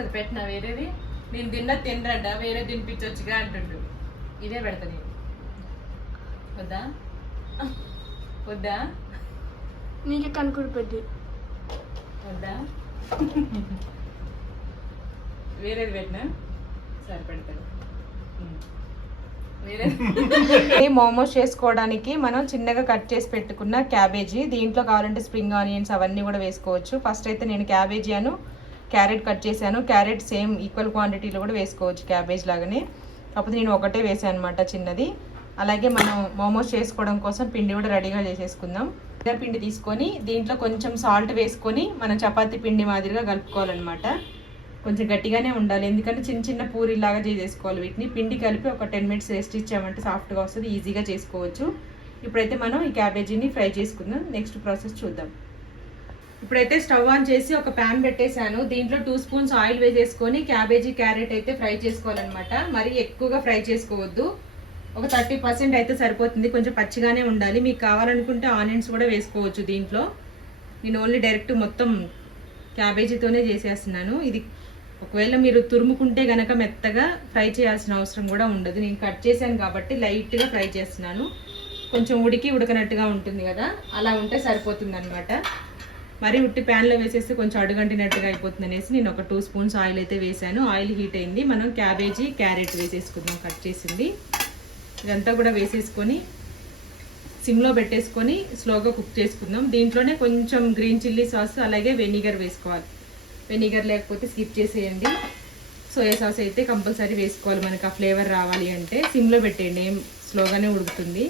అది పెట్టినా వేరేది? నేను తిన్న తినరంట వేరే తినిపించొచ్చుగా అంటుండు. ఇదే పెడతా నేను. వద్దా? వద్దా? నీకే కనుక్కుడు పెట్టి వద్దా? వేరేది పెట్టినా? సరే పెడతాను మోమోస్ చేసుకోవడానికి మనం చిన్నగా కట్ చేసి పెట్టుకున్న క్యాబేజీ దీంట్లో కావాలంటే స్ప్రింగ్ ఆనియన్స్ అవన్నీ కూడా వేసుకోవచ్చు. ఫస్ట్ అయితే నేను క్యాబేజీ అను క్యారెట్ కట్ చేశాను. క్యారెట్ సేమ్ ఈక్వల్ క్వాంటిటీలో కూడా వేసుకోవచ్చు క్యాబేజ్ లాగానే. కాకపోతే నేను ఒకటే వేసాను అనమాట చిన్నది. అలాగే మనం మోమోస్ చేసుకోవడం కోసం పిండి కూడా రెడీగా చేసేసుకుందాం. ఇద్దరు పిండి తీసుకొని దీంట్లో కొంచెం సాల్ట్ వేసుకొని మనం చపాతి పిండి మాదిరిగా కలుపుకోవాలన్నమాట. కొంచెం గట్టిగానే ఉండాలి. ఎందుకంటే చిన్న చిన్న పూరిలాగా చేసేసుకోవాలి వీటిని. పిండి కలిపి ఒక టెన్ మినిట్స్ రెస్ట్ ఇచ్చామంటే సాఫ్ట్గా వస్తుంది ఈజీగా చేసుకోవచ్చు. ఇప్పుడైతే మనం ఈ క్యాబేజీని ఫ్రై చేసుకుందాం. నెక్స్ట్ ప్రాసెస్ చూద్దాం. ఇప్పుడైతే స్టవ్ ఆన్ చేసి ఒక ప్యాన్ పెట్టేశాను. దీంట్లో టూ స్పూన్స్ ఆయిల్ వేసేసుకొని క్యాబేజీ క్యారెట్ అయితే ఫ్రై చేసుకోవాలన్నమాట. మరి ఎక్కువగా ఫ్రై చేసుకోవద్దు. ఒక థర్టీ పర్సెంట్ అయితే సరిపోతుంది. కొంచెం పచ్చిగానే ఉండాలి. మీకు కావాలనుకుంటే ఆనియన్స్ కూడా వేసుకోవచ్చు దీంట్లో. నేను ఓన్లీ డైరెక్ట్ మొత్తం క్యాబేజీతోనే చేసేస్తున్నాను. ఇది ఒకవేళ మీరు తురుముకుంటే గనక మెత్తగా ఫ్రై చేయాల్సిన అవసరం కూడా ఉండదు. నేను కట్ చేశాను కాబట్టి లైట్గా ఫ్రై చేస్తున్నాను. కొంచెం ఉడికి ఉడకనట్టుగా ఉంటుంది కదా. అలా ఉంటే సరిపోతుంది అనమాట మరి ఉట్టి ప్యాన్లో వేసేస్తే కొంచెం అడుగంటినట్టుగా అయిపోతుంది అనేసి నేను ఒక టూ స్పూన్స్ ఆయిల్ అయితే వేసాను ఆయిల్ హీట్ అయింది. మనం క్యాబేజీ క్యారెట్ వేసేసుకుందాం కట్ చేసింది. ఇదంతా కూడా వేసేసుకొని సిమ్లో పెట్టేసుకొని స్లోగా కుక్ చేసుకుందాం. దీంట్లోనే కొంచెం గ్రీన్ చిల్లీ సాస్ అలాగే వెనిగర్ వేసుకోవాలి. వెనిగర్ లేకపోతే స్కిప్ చేసేయండి. సోయా సాస్ అయితే కంపల్సరీ వేసుకోవాలి. మనకి ఆ ఫ్లేవర్ రావాలి అంటే సిమ్లో పెట్టేయండి. ఏం స్లోగానే ఉడుకుతుంది.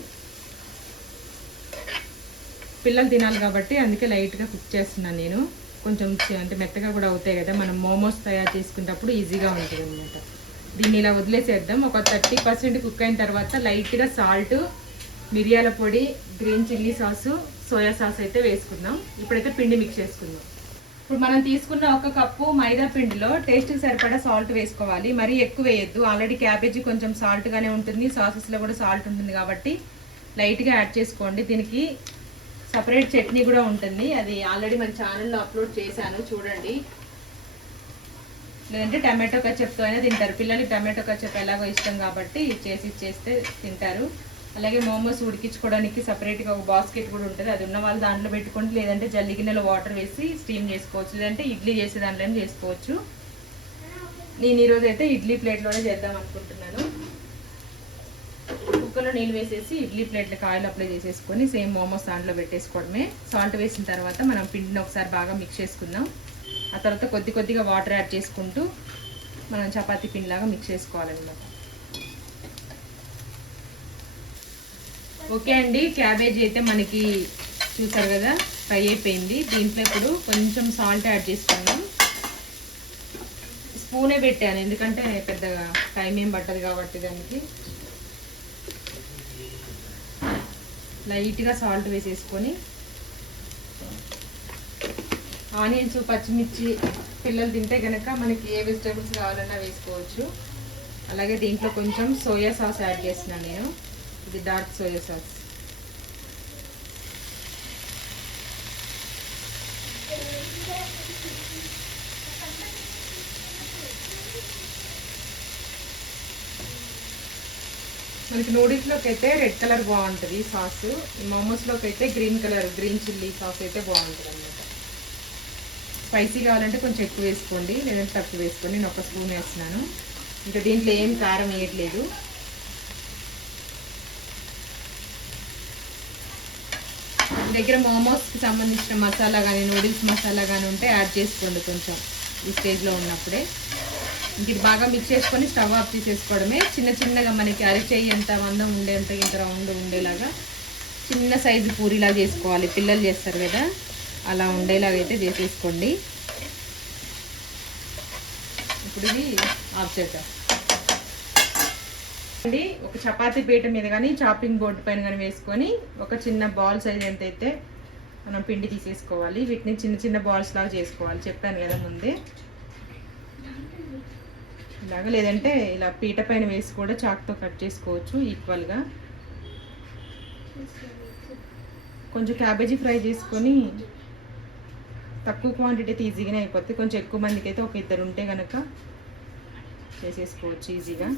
పిల్లలు తినాలి కాబట్టి అందుకే లైట్గా కుక్ చేస్తున్నాను నేను. కొంచెం అంటే మెత్తగా కూడా అవుతాయి కదా మనం మోమోస్ తయారు చేసుకునేటప్పుడు ఈజీగా ఉంటుంది అనమాట దీన్ని ఇలా వదిలేసేద్దాం. ఒక థర్టీ పర్సెంట్ కుక్ అయిన తర్వాత లైట్గా సాల్ట్ మిరియాల పొడి green chilli sauce soya sauce అయితే వేసుకుందాం. ఇప్పుడైతే పిండి మిక్స్ చేసుకుందాం. ఇప్పుడు మనం తీసుకున్న ఒక కప్పు మైదా పిండిలో టేస్ట్కి సరిపడా సాల్ట్ వేసుకోవాలి. మరీ ఎక్కువ వేయొద్దు. ఆల్రెడీ క్యాబేజీ కొంచెం సాల్ట్గానే ఉంటుంది. సాసెస్లో కూడా సాల్ట్ ఉంటుంది కాబట్టి లైట్గా యాడ్ చేసుకోండి. దీనికి సపరేట్ చట్నీ కూడా ఉంటుంది. అది ఆల్రెడీ మన ఛానల్లో అప్లోడ్ చేశాను. చూడండి. లేదంటే టమాటో కచ్చప్తో అయినా తింటారు. పిల్లలకి టమాటో కచ్చప్ ఎలాగో ఇష్టం కాబట్టి చేసి ఇచ్చేస్తే తింటారు. అలాగే మోమోస్ ఉడికించుకోవడానికి సపరేట్గా ఒక బాస్కెట్ కూడా ఉంటుంది. అది ఉన్న వాళ్ళు దాంట్లో పెట్టుకోండి. లేదంటే జల్లి గిన్నెలో వాటర్ వేసి స్టీమ్ చేసుకోవచ్చు. లేదంటే ఇడ్లీ చేసే దాంట్లో చేసుకోవచ్చు. నేను ఈరోజు అయితే ఇడ్లీ ప్లేట్లోనే చేద్దాం అనుకుంటున్నాను. కుక్కర్లో నీళ్ళు వేసేసి ఇడ్లీ ప్లేట్లకు ఆయిల్ అప్లై చేసేసుకొని సేమ్ మోమోస్ దాంట్లో పెట్టేసుకోవడమే. సాల్ట్ వేసిన తర్వాత మనం పిండిని ఒకసారి బాగా మిక్స్ చేసుకుందాం. ఆ తర్వాత కొద్ది కొద్దిగా వాటర్ యాడ్ చేసుకుంటూ మనం చపాతీ పిండిలాగా మిక్స్ చేసుకోవాలన్నమాట. ఓకే అండి క్యాబేజీ అయితే మనకి చూసారు కదా ఫ్రై అయిపోయింది. దీంట్లో ఇప్పుడు కొంచెం సాల్ట్ యాడ్ చేసుకుందాం. స్పూనే పెట్టాను ఎందుకంటే పెద్దగా టైం ఏం పట్టదు కాబట్టి దానికి. లైట్గా సాల్ట్ వేసేసుకొని ఆనియన్స్ పచ్చిమిర్చి పిల్లలు తింటే కనుక మనకి ఏ వెజిటేబుల్స్ కావాలన్నా వేసుకోవచ్చు. అలాగే దీంట్లో కొంచెం సోయా సాస్ యాడ్ చేస్తున్నాను నేను. ఇది డార్క్ సోయా సాస్. మనకి నూడిల్స్లోకి అయితే రెడ్ కలర్ బాగుంటుంది సాస్. మోమోస్లోకి అయితే green colour green chilli sauce అయితే బాగుంటుంది అనమాట స్పైసీ కావాలంటే కొంచెం ఎక్కువ వేసుకోండి లేదంటే తక్కువ వేసుకోండి. నేను ఒక స్పూన్ వేస్తున్నాను. ఇంకా దీంట్లో ఏం కారం వేయట్లేదు. దగ్గర మోమోస్కి సంబంధించిన మసాలా కానీ నూడిల్స్ మసాలా కానీ ఉంటే యాడ్ చేసుకోండి కొంచెం ఈ స్టేజ్లో ఉన్నప్పుడే. ఇది బాగా మిక్స్ చేసుకొని స్టవ్ ఆఫ్ తీసేసుకోవడమే చిన్న చిన్నగా మనకి అరిచేయి ఎంత మందం ఉండేంత ఇంత రౌండ్ ఉండేలాగా చిన్న సైజు పూరిలా చేసుకోవాలి. పిల్లలు చేస్తారు కదా అలా ఉండేలాగా అయితే చేసేసుకోండి. ఇప్పుడు ఇది ఆఫ్ చేద్దాం. అండి ఒక చపాతీ పీట మీద కానీ చాపింగ్ బోర్డు పైన కానీ వేసుకొని ఒక చిన్న బాల్ సైజ్ ఎంత అయితే మనం పిండి తీసేసుకోవాలి వీటిని చిన్న చిన్న బాల్స్ లాగా చేసుకోవాలి. చెప్పాను కదా ముందే. ఇలాగ లేదంటే ఇలా పీట పైన వేసి కూడా చాక్తో కట్ చేసుకోవచ్చు ఈక్వల్గా. కొంచెం క్యాబేజీ ఫ్రై చేసుకొని తక్కువ క్వాంటిటీ అయితే ఈజీగానే అయిపోతుంది కొంచెం ఎక్కువ మందికి అయితే ఒక ఇద్దరు ఉంటే కనుక చేసేసుకోవచ్చు ఈజీగా.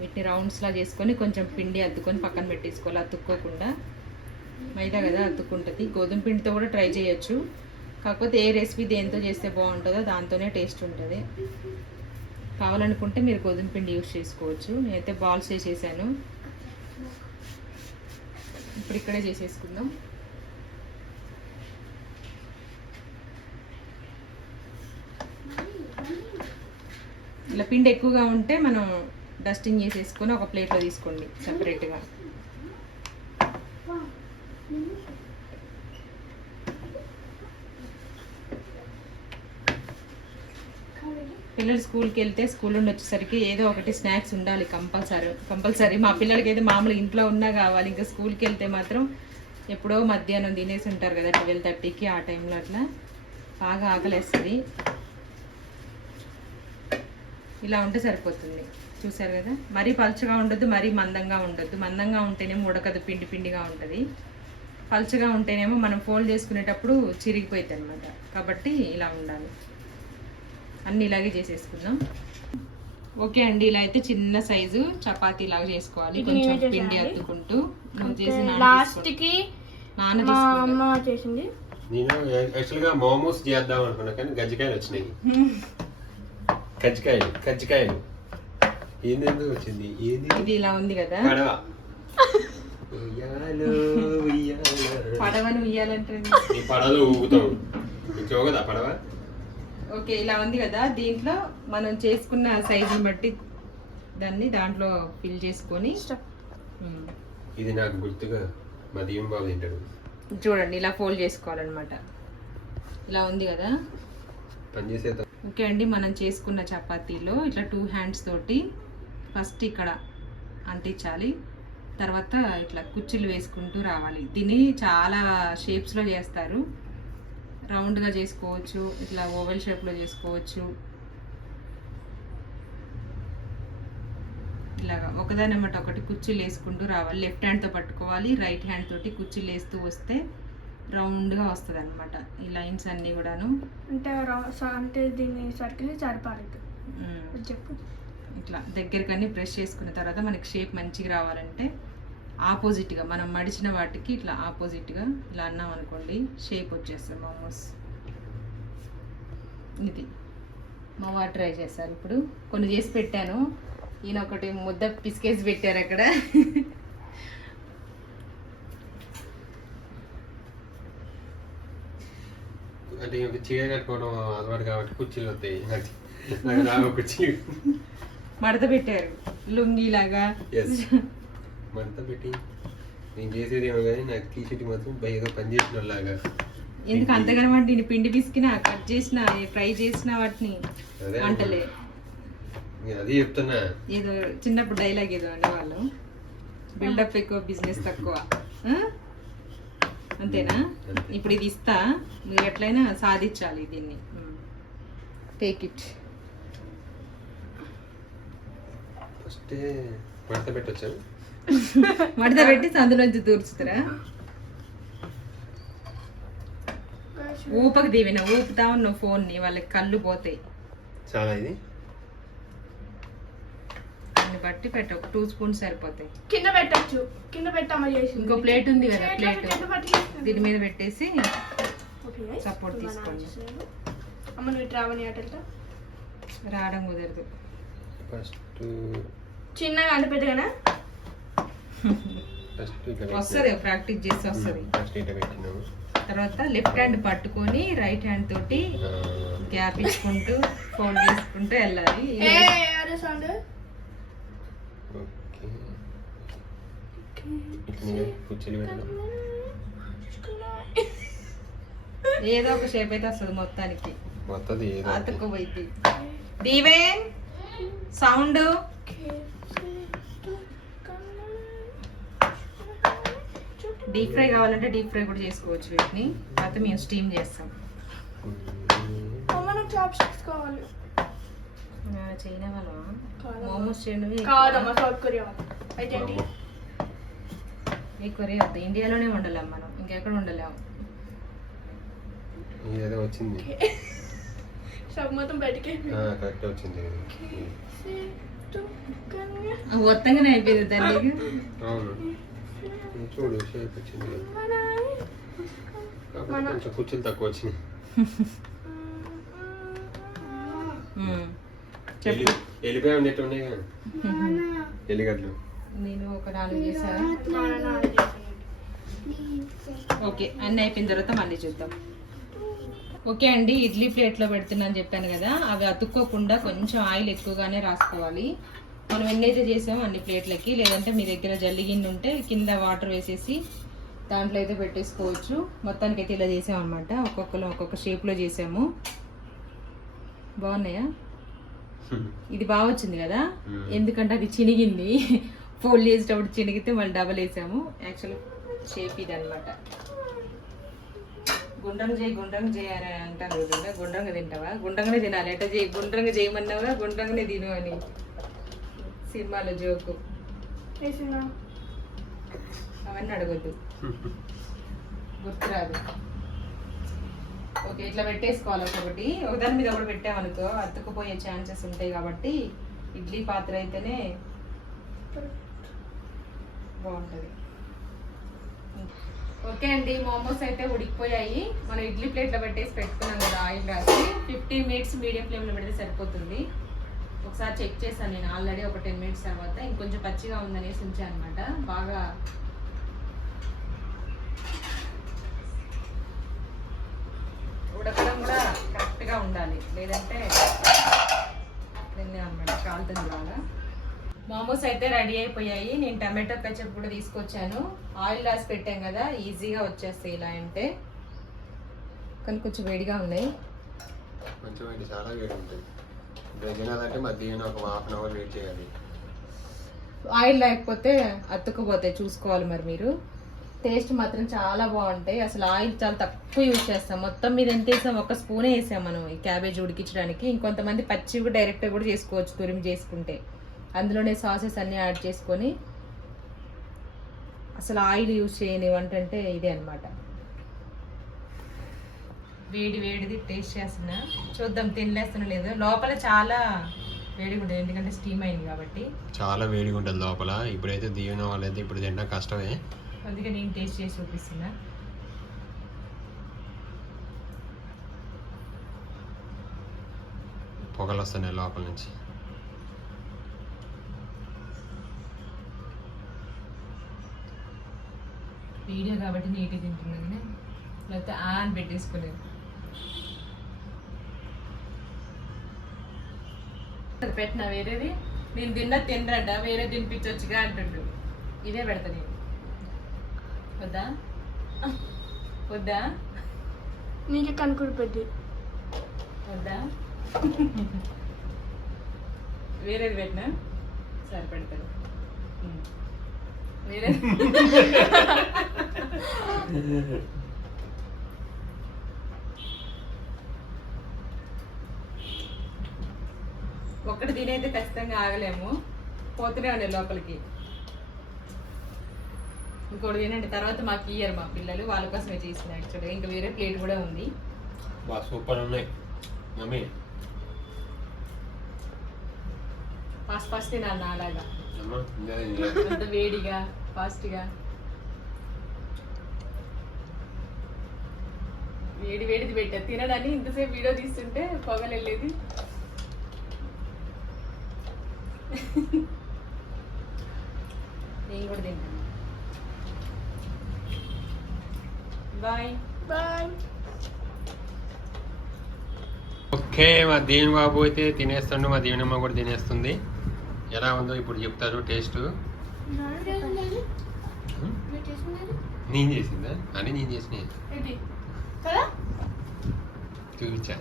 వీటిని రౌండ్స్లా చేసుకొని కొంచెం పిండి అద్దుకొని పక్కన పెట్టేసుకోవాలి అతుక్కోకుండా. మైదా కదా అతుక్కుంటుంది. గోధుమ పిండితో కూడా ట్రై చేయొచ్చు. కాకపోతే ఏ రెసిపీ దేంతో చేస్తే బాగుంటుందో దాంతోనే టేస్ట్ ఉంటుంది. కావాలనుకుంటే మీరు గోధుమ పిండి యూస్ చేసుకోవచ్చు. నేనైతే బాల్స్ చేసేసాను ఇప్పుడు ఇక్కడే చేసేసుకుందాం. ఇలా పిండి ఎక్కువగా ఉంటే మనం డస్టింగ్ చేసేసుకొని ఒక ప్లేట్లో తీసుకోండి సపరేట్గా పిల్లలు స్కూల్కి వెళ్తే స్కూల్ నుండి వచ్చేసరికి ఏదో ఒకటి స్నాక్స్ ఉండాలి కంపల్సరీ కంపల్సరీ. మా పిల్లలకి అయితే మామూలు ఇంట్లో ఉన్నా కావాలి. ఇంకా స్కూల్కి వెళ్తే మాత్రం ఎప్పుడో మధ్యాహ్నం తినేసి ఉంటారు కదా ట్వెల్వ్ థర్టీకి ఆ టైంలో అట్లా. బాగా ఆకలేస్తుంది. ఇలా ఉంటే సరిపోతుంది. చూసారు కదా? మరీ పలుచగా ఉండొద్దు మరీ మందంగా ఉండొద్దు. మందంగా ఉంటేనేమో ఉడకదు పిండి పిండిగా ఉంటుంది. పలుచగా ఉంటేనేమో మనం ఫోల్డ్ చేసుకునేటప్పుడు చిరిగిపోతుంది అనమాట కాబట్టి ఇలా ఉండాలి. అన్ని ఇలాగే చేసేసుకుందాం. ఓకే అండి ఇలా అయితే చిన్న సైజు చపాతీ లాగా చేసుకోవాలి కొంచెం పిండి నాన్న లాస్ట్. కి నాన్న చేసింది. నేను యాక్చువల్గా మోమోస్ చేద్దాం అనుకున్నా కానీ గజ్జికాయలు వచ్చినాయి. కజ్జికాయలు కజ్జికాయలు ఏంది వచ్చింది? ఏంది? ఇది ఇలా ఉంది కదా. పడవ. పడవని ఉయ్యాలంటే పడవలో ఊగుతాం. చూగదా పడవ? ఓకే ఇలా ఉంది కదా. దీంట్లో మనం చేసుకున్న సైజుని బట్టి దాన్ని దాంట్లో ఫిల్ చేసుకొని ఇది నాకు గుర్తుగా మా దీవం బాబు తింటాడు. చూడండి ఇలా ఫోల్డ్ చేసుకోవాలన్నమాట. ఇలా ఉంది కదా. పని చేసేద్దాం ఓకే అండి మనం చేసుకున్న చపాతీలో ఇట్లా టూ హ్యాండ్స్ తోటి ఫస్ట్ ఇక్కడ అంటించాలి. తర్వాత ఇట్లా కుర్చీలు వేసుకుంటూ రావాలి. దీన్ని చాలా షేప్స్లో చేస్తారు. రౌండ్గా చేసుకోవచ్చు ఇట్లా ఓవెల్ షేప్లో చేసుకోవచ్చు. ఇలాగా ఒకదాని అన్నమాట ఒకటి కుర్చీలు వేసుకుంటూ రావాలి. లెఫ్ట్ హ్యాండ్తో పట్టుకోవాలి రైట్ హ్యాండ్ తోటి కుర్చీలు వేస్తూ వస్తే రౌండ్గా వస్తుంది అనమాట ఈ లైన్స్ అన్నీ కూడాను. అంటే అంటే దీన్ని సర్కిల్ సరిపాలేదు ఉమ్. చెప్పు. ఇట్లా దగ్గరకని ప్రెస్ చేసుకున్న తర్వాత మనకి షేప్ మంచిగా రావాలంటే ఆపోజిట్గా మనం మడిచిన వాటికి ఇట్లా ఆపోజిట్గా ఇలా అన్నాం అనుకోండి షేప్ వచ్చేస్తుంది మోమోస్ ఇది. మా వారు ట్రై చేశారు ఇప్పుడు. కొన్ని చేసి పెట్టాను. ఈయన ఒకటి ముద్ద పిసికేసి పెట్టారు అక్కడ. అంటే చీర కట్టుకోవడం అలవాటు కాబట్టి కుర్చీలు వస్తాయి నాకు నాకు రావు కుర్చీ మడత పెట్టారు. లుంగిలాగా. మంట పెట్టి నేను చేసేది ఏమో కానీ నాకు టీషర్ట్ మాత్రం బయట పని చేసిన వాళ్ళలాగా ఎందుకు అంతగానం అంటే ఈయన పిండి పిసికినా కట్ చేసిన ఫ్రై చేసిన వాటిని అంటలే నేను అది చెప్తున్నా. ఏదో చిన్నప్పుడు డైలాగ్ ఏదో అనేవాళ్ళు. బిల్డప్ ఎక్కువ బిజినెస్ తక్కువ? అంతేనా? అంతే. ఇప్పుడు ఇది ఇస్తా. మీరు ఎట్లయినా సాధించాలి దీన్ని. టేక్ ఇట్ ఫస్ట్ మడత పెట్టొచ్చాను. మడత పెట్టి సందులోంచి దూర్చుతారా ఊపకు దీవిన ఊపుతా ఉన్న ఫోన్ని వాళ్ళకి కళ్ళు పోతాయి. చాలా ఇది. దాన్ని బట్టి పెట్ట ఒక టూ స్పూన్స్ సరిపోతాయి. కింద పెట్టచ్చు కింద పెట్టమ్మ చేసింది? ఇంకో ప్లేట్ ఉంది కదా ప్లేట్. దీని మీద పెట్టేసి ఇప్పుడు తీసుకోండి. అమ్మ నువ్వు ట్రావెల్ అటెల్తా రావడం కుదరదు. ఫస్ట్ చిన్నగా అంటే ఇట్లా వస్తుంది ప్రాక్టీస్ చేస్తే వస్తుంది. తర్వాత లెఫ్ట్ హ్యాండ్ పట్టుకొని రైట్ హ్యాండ్ తోటి గ్యాప్ ఇచ్చుకుంటూ ఫోల్డ్ చేసుకుంటూ వెళ్ళాలి. ఏదో ఒక షేప్ అయితే వస్తుంది మొత్తానికి. అతుక్కుపోయింది దీవెన్ సౌండ్. డీప్ ఫ్రై కావాలంటే డీప్ ఫ్రై కూడా చేసుకోవచ్చు వీటిని. తర్వాత మేము స్టీమ్ చేస్తాం. నాకు చాప్ స్టిక్స్ కావాలి చైనా వాళ్ళమా. మోమోస్ చేయడమే కాదమ్మా సౌత్ కొరియా. అయితే ఏంటి? ఈ కొరియా వద్దు. ఇండియాలోనే ఉండలేం మనం. ఇంకెక్కడ ఉండలేము ఇదేదో వచ్చింది. స్టవ్ మొత్తం బయటికి కరెక్ట్ వచ్చింది. మొత్తంగానే అయిపోయింది తల్లి అవును. చూడు షేప్ వచ్చింది కొంచెం కుర్చీలు తక్కువ వచ్చినాయి. చెప్పు. ఎలి- ఎలిపాయ ఉండేట్టు ఉన్నాయి కదా? ఎలిగడ్లు నేను ఒక నాలుగు చేశాను ఓకే అన్నీ అయిపోయిన తర్వాత మళ్ళీ చూద్దాం. ఓకే అండి ఇడ్లీ ప్లేట్లో పెడుతున్నాను చెప్పాను కదా అవి అతుక్కోకుండా కొంచెం ఆయిల్ ఎక్కువగానే రాసుకోవాలి. మనం ఎన్నైతే చేసామో అన్ని ప్లేట్లకి లేదంటే మీ దగ్గర జల్లి గిన్నె ఉంటే కింద వాటర్ వేసేసి దాంట్లో అయితే పెట్టేసుకోవచ్చు. మొత్తానికి అయితే ఇలా చేసాం అనమాట ఒక్కొక్కరు ఒక్కొక్క షేప్లో చేసాము. బాగున్నాయా? ఇది బాగా వచ్చింది కదా? మ్మ్. ఎందుకంటే అది చినిగింది. ఫోల్డ్ చేసేటప్పుడు చినిగితే మళ్ళీ డబల్ వేసాము. యాక్చువల్ షేప్ ఇది అనమాట గుండ్రంగా చేయి గుండ్రంగా చేయాలి అంటారు గుండ్రంగా తింటావా? గుండ్రంగానే తినాలి. ఎట్లా చేయి గుండ్రంగా చేయమన్నావా? గుండ్రంగానే తిను అని. సినిమాలో జోకు. అవన్నీ అడగొద్దు. గుర్తురాదు. ఓకే ఇట్లా పెట్టేసుకోవాలి ఒకటి ఒకదాని మీద ఒకటి పెట్టామనుకో అతుక్కుపోయే ఛాన్సెస్ ఉంటాయి కాబట్టి ఇడ్లీ పాత్ర అయితేనే బాగుంటుంది. ఓకే అండి మోమోస్ అయితే ఉడికిపోయాయి. మనం ఇడ్లీ ప్లేట్లో పెట్టేసి పెట్టుకున్నాం కదా ఆయిల్ రాసి. ఫిఫ్టీన్ మినిట్స్ మీడియం ఫ్లేమ్లో పెడితే సరిపోతుంది. ఒకసారి చెక్ చేశాను నేను ఆల్రెడీ ఒక టెన్ మినిట్స్ తర్వాత. ఇంకొంచెం పచ్చిగా ఉందనేసి ఉంచాను అనమాట బాగా ఉడకడం కూడా కరెక్ట్గా ఉండాలి. లేదంటే తిన్నే అనమాట కాలుతుంది బాగా మోమోస్ అయితే రెడీ అయిపోయాయి. నేను టమాటో కచప్ కూడా తీసుకొచ్చాను. ఆయిల్ రాసి పెట్టాం కదా ఈజీగా వచ్చేస్తాయి ఇలా అంటే. కానీ కొంచెం వేడిగా ఉన్నాయి. కొంచెం చాలా వేడి ఉంటుంది మధ్యాహ్నం ఒక హాఫ్ అన్ అవర్ వెయిట్ చేయాలి. ఆయిల్ లేకపోతే అతుక్కుపోతాయి చూసుకోవాలి మరి మీరు. టేస్ట్ మాత్రం చాలా బాగుంటాయి. అసలు ఆయిల్ చాలా తక్కువ యూజ్ చేస్తాం. మొత్తం మీద ఎంత వేసాం? ఒక స్పూనే వేసాం మనం ఈ క్యాబేజ్ ఉడికించడానికి. ఇంకొంతమంది పచ్చి కూడా డైరెక్ట్గా కూడా చేసుకోవచ్చు తురిమి చేసుకుంటే. అందులోనే సాసెస్ అన్నీ యాడ్ చేసుకొని అసలు ఆయిల్ యూజ్ చేయని వంట అంటే ఇదే అనమాట వేడి వేడిది టేస్ట్ చేస్తున్నా. చూద్దాం తినలేస్తున్నా లేదు. లోపల చాలా వేడిగా ఉంటుంది ఎందుకంటే స్టీమ్ అయింది కాబట్టి. చాలా వేడిగా ఉంటుంది లోపల. ఇప్పుడైతే దీవెన వాళ్ళైతే ఇప్పుడు తినడం కష్టమే. అందుకే నేను టేస్ట్ చేసి చూపిస్తున్నా. పొగలు వస్తున్నాయి లోపల నుంచి. వీడియో కాబట్టి నీట్గా తింటున్నాను లేకపోతే ఆ అని పెట్టేసుకోలేదు. పెట్టినా వేరేది నేను తిన్న తినరట వేరే తినిపించొచ్చుగా అంటుండు. ఇదే పెడతా నేను. వద్దా? వద్దా? నీకే కనుక్కుడు పెద్ద వద్దా? వేరేది పెట్టినా? సరే పెడతాను. వేరే ఒక్కటి తినైతే ఖచ్చితంగా ఆగలేము. పోతూనే ఉండే లోపలికి. ఇంకోటి తినండి తర్వాత మాకు ఇయ్యరు మా పిల్లలు వాళ్ళ కోసమే చేసిన యాక్చువల్గా ఇంకా వేరే ప్లేట్ కూడా ఉంది. బా సూపర్ ఉన్నాయి. మమ్మీ. ఫాస్ట్ ఫాస్ట్ తినాలి నాలాగా. అంత వేడిగా ఫాస్ట్గా. వేడి వేడిది పెట్టా. తినడాన్ని ఇంతసేపు వీడియో తీస్తుంటే పొగలు వెళ్ళేది నేను కూడా తింటాను బాయ్ బాయ్ ఓకే మా దీవెన బాబు అయితే తినేస్తుండు మా దీవెనమ్మ కూడా తినేస్తుంది. ఎలా ఉందో ఇప్పుడు చెప్తారు టేస్ట్. నేను చేసిందా? అని నేను చేసిన. ఏంటి? కదా? చూపించా.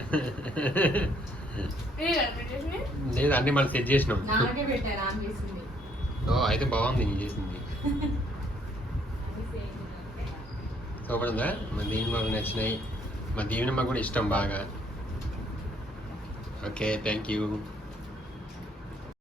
లేదు అన్ని మళ్ళీ సెట్ చేసినాం. ఓ అయితే బాగుంది నేను చేసింది. సూపర్ ఉందా మా దీవెన బాబు నచ్చినాయి. మా దీవెనమ్మ కూడా ఇష్టం బాగా. Okay thank you.